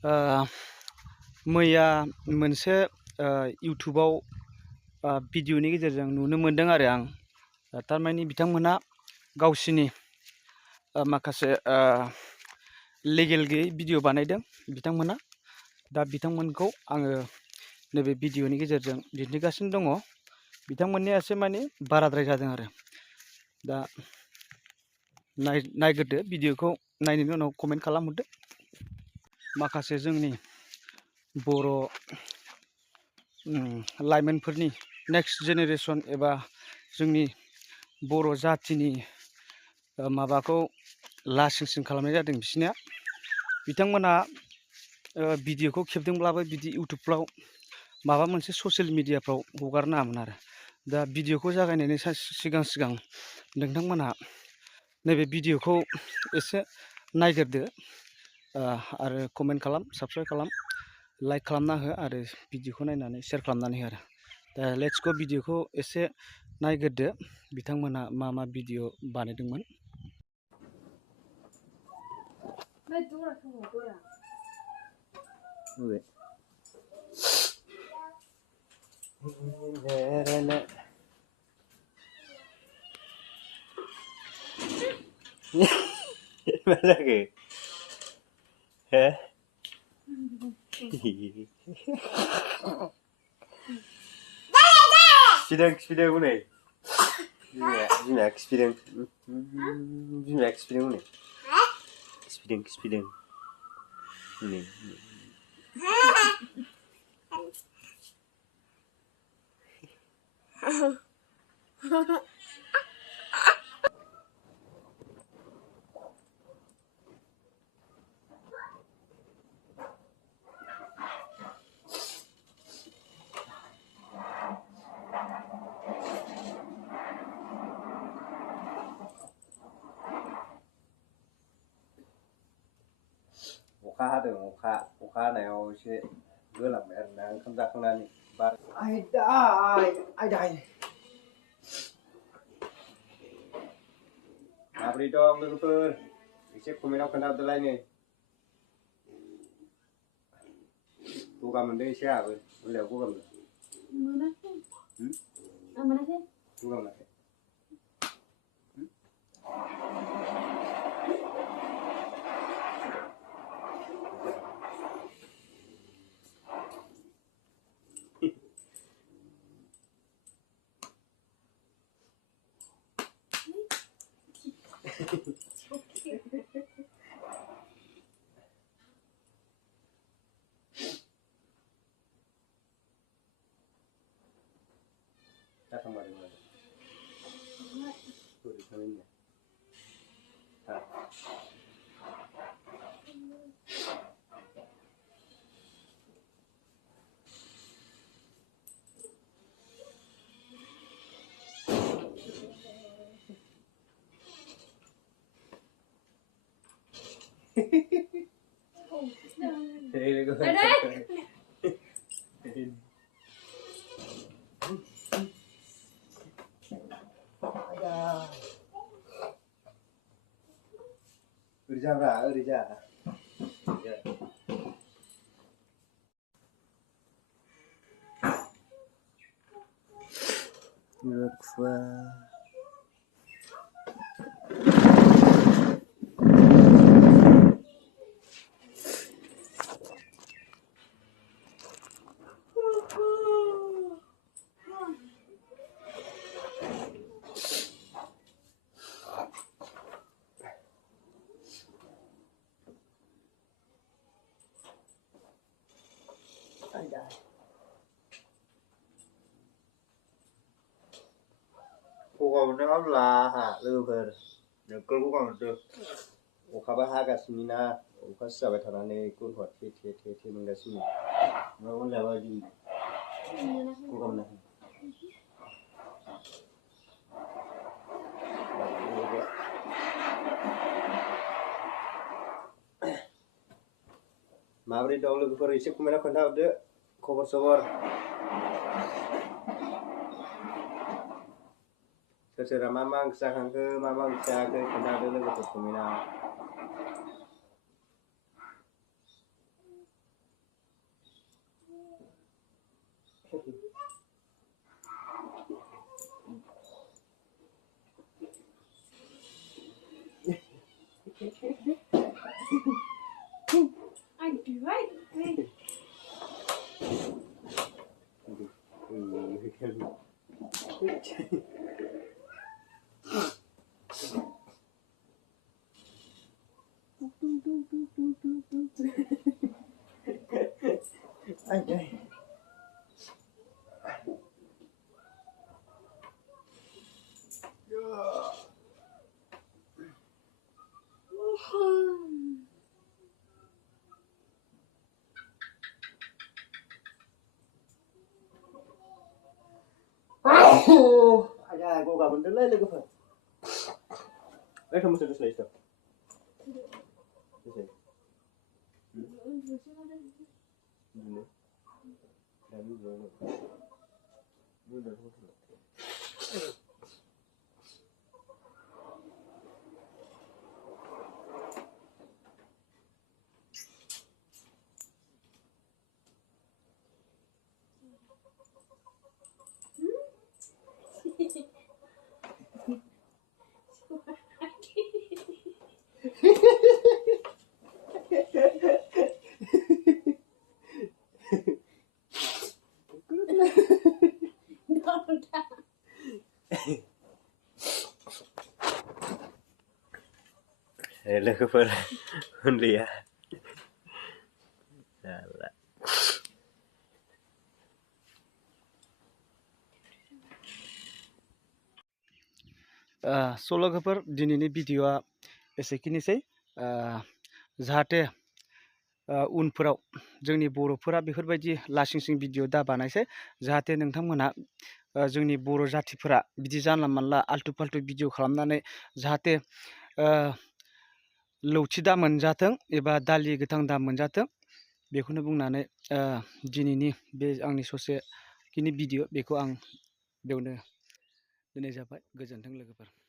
मैया मोनसे इउटुबाव भिडिअनि गेजेरजों नुनो मोनदों आरो आं थारमाने बिथांमोना गावसिनि माखासे लिगेल गैयै भिडिअ बानायदों बिथांमोना दा बिथांमोनखौ आङो नैबे भिडिअनि गेजेरजों दिन्थिगासिनो दङ बिथांमोननिया एसे माने बाराद्राय जादों आरो दा नायग्रोदो भिडिअखौ नायनायनि उनाव कमेन्ट खालामहरदो माखासे जोंनि बर' लाइमोनफोरनि नेक्स्ट जेनेरेसन एबा जोंनि बर' जातिनि माबाखौ लासिं सिं खालामनाय जादों बिसोरनिया बिथांमोना भिडिअखौ खेबदोंब्लाबो बिदि इउटुबफ्राव माबा मोनसे ससियेल मिडियाफ्राव हगारनो नाङामोन आरो दा भिडिअखौ जागायनायनि सिगां नोंथांमोनहा नैबे भिडिअखौ एसे नायग्रोदो आरो कमेन्ट खालाम साबस्क्राइब खालाम लाइक खालामना हो आरो भिडिअखौ नायनानै शेयार खालामनानै हो आरो दा लेट्स गो भिडिअखौ एसे नायग्रोदो बिथांमोनहा मा भिडिअ बानायदोंमोन मा जाखो हे खिफिदों हनै बिमाया खिफिदों हनै खिफिदों हनै अखा हादों अखा हानायाव एसे गोलांबाय आरोना ओंखाम जाखांनानै बार आयदाय माब्रै दं लोगोफोर एसे कमेन्टआव खोन्थाहरदोलाय नै गगा मोनदों एसे आहाबो मुलियाव गगा मोनदों मोनाखै आं मोनाखै गगा मोनाखै जाखांबाय ओरैजा गगा मोनदों आब्ला आंहा लोगोफोर नोगोर गगा मोनदों अखाबो हागासिनो ना अखा सिजाबाय थानानै गन्थ'आ थे मोनगासिनो ओमफ्राय अनलायाबो गगा मोनाखै माबोरै दं लोगोफोर एसे कमेन्टआव खोन्थाहरदो खबर सबर सोरबा मा ओंख्रि जाखांखो मा ओंख्रि जायाखै खोन्थाहरदो लोगोफोर कमेन्टआव Ada gua gak bener lah logofer. Kamu sudah selesai. Selesai. Ini. Dan belum. Udah. Logofer only ya. Salah. स' लोगोफोर दिनैनि भिडिअ'आ एसेखिनिसै जाहाथे उनफोराव जोंनि बर'फोरा बेफोरबायदि लासिं सिं भिडिअ दा बानायसै जाहाथे नोंथांमोनहा जोंनि बर' जाथिफोरा बिदि जानला मानला आल्टु फाल्टु भिडिअ खालामनानै जाहाथे लौथि दा मोनजाथों एबा दालि गोथां दा मोनजाथों बेखौनो बुंनानै दिनैनि बे आंनि ससेखिनि भिडिअ बेखौ आं बेयावनो दोननाय जाबाय। गोजोन्थों लोगोफोर।